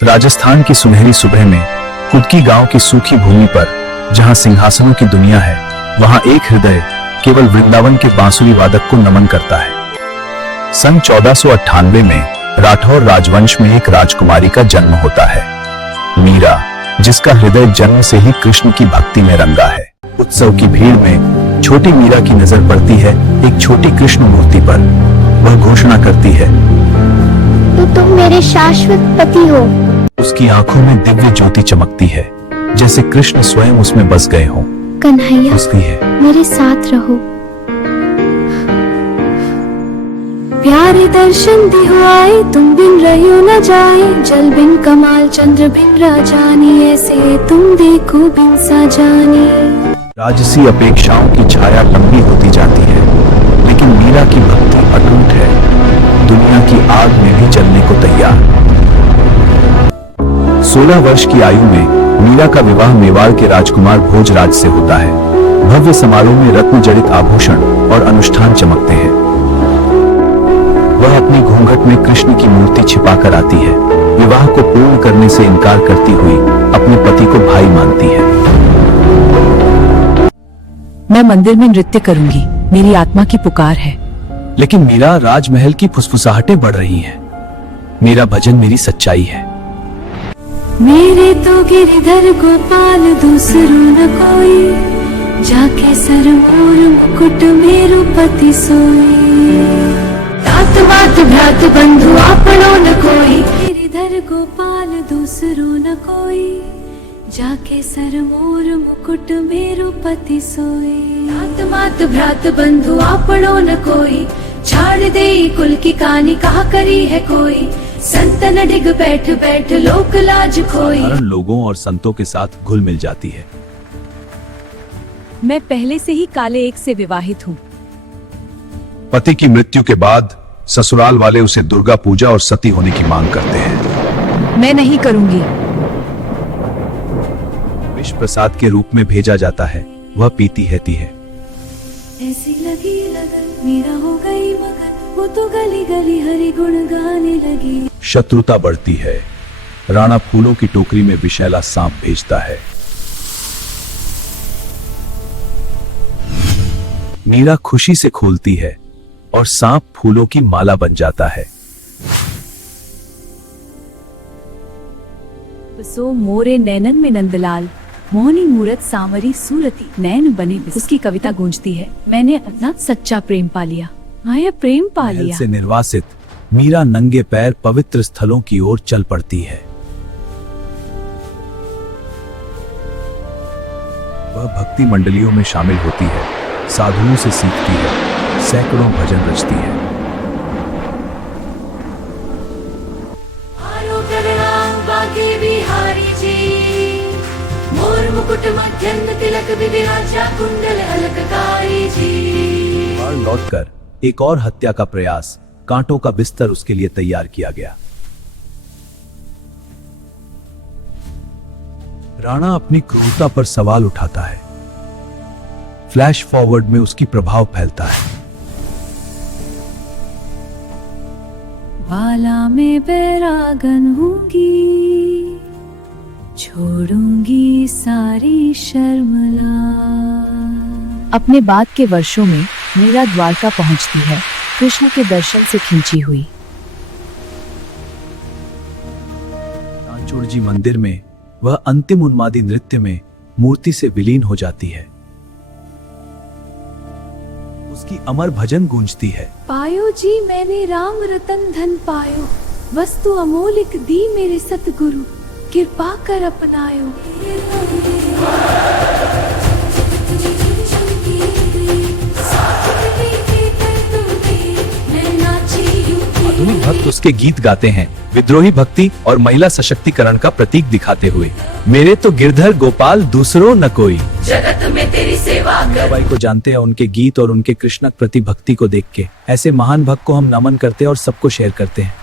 राजस्थान की सुनहरी सुबह में कुदकी गांव की सूखी भूमि पर जहां सिंहासनों की दुनिया है, वहां एक हृदय केवल वृंदावन के बांसुरी वादक को नमन करता है। सन 1498 में राठौर राजवंश में एक राजकुमारी का जन्म होता है, मीरा, जिसका हृदय जन्म से ही कृष्ण की भक्ति में रंगा है। उत्सव की भीड़ में छोटी मीरा की नजर पड़ती है एक छोटी कृष्ण मूर्ति पर। वह घोषणा करती है, तो तुम मेरे शाश्वत पति हो। उसकी आंखों में दिव्य ज्योति चमकती है, जैसे कृष्ण स्वयं उसमें बस गए हों। कन्हैया, उसकी है, मेरे साथ रहो। प्यारे दर्शन दिहो आए, तुम बिन रहियो न जाए। जल बिन कमाल, चंद्र बिन राजानी, ऐसे तुम देखो बिन साजानी। राजसी अपेक्षाओं की छाया लंबी होती जाती है, लेकिन मीरा की भक्ति अटूट है, दुनिया की आग में भी जलने को तैयार। 16 वर्ष की आयु में मीरा का विवाह मेवाड़ के राजकुमार भोजराज से होता है। भव्य समारोह में रत्न जड़ित आभूषण और अनुष्ठान चमकते हैं। वह अपनी घूंघट में कृष्ण की मूर्ति छिपाकर आती है, विवाह को पूर्ण करने से इनकार करती हुई अपने पति को भाई मानती है। मैं मंदिर में नृत्य करूंगी, मेरी आत्मा की पुकार है। लेकिन मीरा, राजमहल की फुसफुसाहटें बढ़ रही हैं। मेरा भजन मेरी सच्चाई है। मेरे तो गिरधर गोपाल, दूसरो न कोई। जाके सर मोर मुकुट मेरो पति सोई। तात मात भ्रात बंधु आपनो न कोई। गिरधर गोपाल, दूसरो न कोई। जाके सर मोर मुकुट मेरो पति सोई। तात मात भ्रात बंधु आपनो न कोई। छाड़ दे कुल की कहानी, कहा करी है कोई। संतन डिग बैठ बैठ लोक लाज खोई। साधारण लोगों और संतों के साथ घुल मिल जाती है। मैं पहले से ही काले एक से विवाहित हूँ। पति की मृत्यु के बाद ससुराल वाले उसे दुर्गा पूजा और सती होने की मांग करते हैं। मैं नहीं करूंगी। विष प्रसाद के रूप में भेजा जाता है, वह पीती रहती है। ऐसी लगी लगन, मीरा हो गई मगन। वो तो गली गली हरि गुण गाने लगी। शत्रुता बढ़ती है। राणा फूलों की टोकरी में विषैला सांप भेजता है। मीरा खुशी से खोलती है और सांप फूलों की माला बन जाता है। सो मोरे नैनन में नंदलाल, मोहनी मूरत सांवरी सूरती, नैन बने बिस। उसकी कविता गूंजती है, मैंने अपना सच्चा प्रेम पा लिया। हाँ, प्रेम पा महल लिया। से निर्वासित मीरा नंगे पैर पवित्र स्थलों की ओर चल पड़ती है। वह भक्ति मंडलियों में शामिल होती है, साधुओं से सीखती है, सैकड़ों भजन रचती है। बिहारी जी, मोर मुकुट मध्यम तिलक विराजा कुंडल अलंकारी जी। और लौटकर एक और हत्या का प्रयास, कांटों का बिस्तर उसके लिए तैयार किया गया। राणा अपनी क्रूरता पर सवाल उठाता है। फ्लैश फॉरवर्ड में उसकी प्रभाव फैलता है। बाला में बैरागन होगी, छोड़ूंगी सारी शर्मला। अपने बाद के वर्षों में मीरा द्वारका पहुंचती है, कृष्ण के दर्शन से खींची हुई। रांचोड़ जी मंदिर में वह अंतिम उन्मादी नृत्य में मूर्ति से विलीन हो जाती है। उसकी अमर भजन गूंजती है। पायो जी मैंने राम रतन धन पायो। वस्तु अमोलिक दी मेरे सतगुरु। कृपा कर अपनायो। आधुनिक भक्त उसके गीत गाते हैं, विद्रोही भक्ति और महिला सशक्तिकरण का प्रतीक दिखाते हुए। मेरे तो गिरधर गोपाल, दूसरो न कोई। जगत में तेरी सेवा कर। मीराबाई को जानते हैं उनके गीत और उनके कृष्ण प्रति भक्ति को देख के। ऐसे महान भक्त को हम नमन करते हैं और सबको शेयर करते हैं।